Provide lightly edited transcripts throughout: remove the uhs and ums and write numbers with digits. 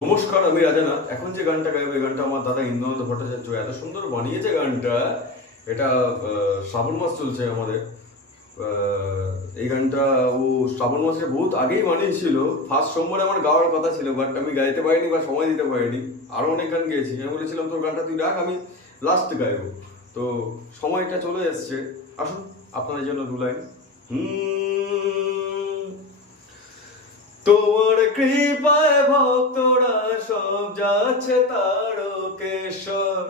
নমস্কার, আমি রাজানাথ। এখন যে গানটা গাইবো এই গানটা আমার দাদা ইন্দ্রনাথ ভট্টাচার্য এত সুন্দর বানিয়েছে গানটা। এটা শ্রাবণ মাস চলছে আমাদের। এই গানটা ও শ্রাবণ মাসে বহুত আগেই বানিয়েছিল। ফার্স্ট সোমবারে আমার গাওয়ার কথা ছিল, বাট আমি গাইতে পারিনি বা সময় দিতে পারিনি। আরও অনেক গান গেয়েছি, আমি বলেছিলাম তোর গানটা তুই রাখ, আমি লাস্ট গাইবো। তো সময়টা চলে এসছে, আসুন আপনাদের জন্য দু লাইন। তোমার কৃপায় ভক্তরা সব যাচ্ছে তারকেশ্বর।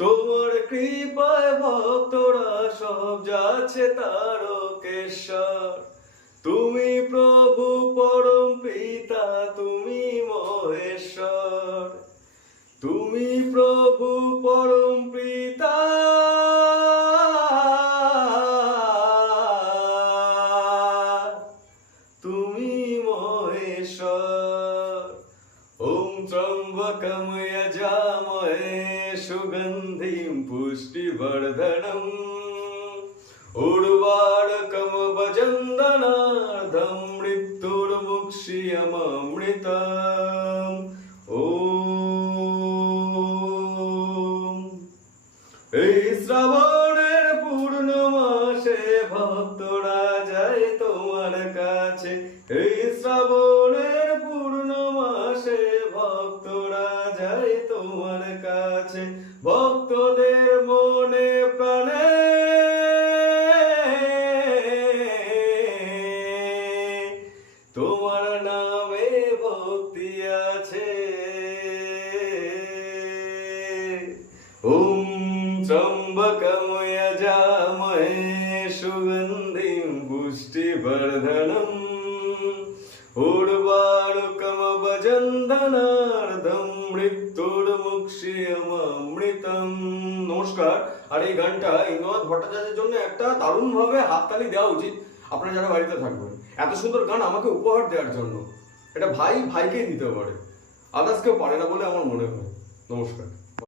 তোমার কৃপায় ভক্তরা সব যাচ্ছে তারকেশ্বর। তুমি প্রভু পরম পিতা, তুমি মহেশ্বর। তুমি প্রভু পরম পিতা, তুমি মহেশ্বর। ওম ত্রম্বকম যজামহে সুগন্ধিম পুষ্টিবর্ধনম উর্বারকম ভজন্দনার্ধম মৃত্যুর্মুক্ষীয়মৃতম। ওম। এই শ্রাবণের পূর্ণমাসে ভক্তরা যায় তোমার কাছে। এই শ্রাবণের পূর্ণমাসে ভক্তরা যায় তোমার কাছে। ভক্তদের মনে প্রাণে তোমার নামে ভক্তি আছে। ওম ত্রম্বকম যজামহে সুগন্ধিম পুষ্টিবর্ধনম উর্বারুকম ভজন্দনার্ধম মৃত্যুর্মুক্ষীয়মৃতম। নমস্কার। আর এই গানটা ইন্দ্রনাথ ভট্টাচার্যের জন্য একটা দারুণভাবে হাততালি দেওয়া উচিত আপনারা যারা বাড়িতে থাকবেন। এত সুন্দর গান আমাকে উপহার দেওয়ার জন্য। এটা ভাই ভাইকেই দিতে পারে, আদার্স কেউ পারে না বলে আমার মনে হয়। নমস্কার।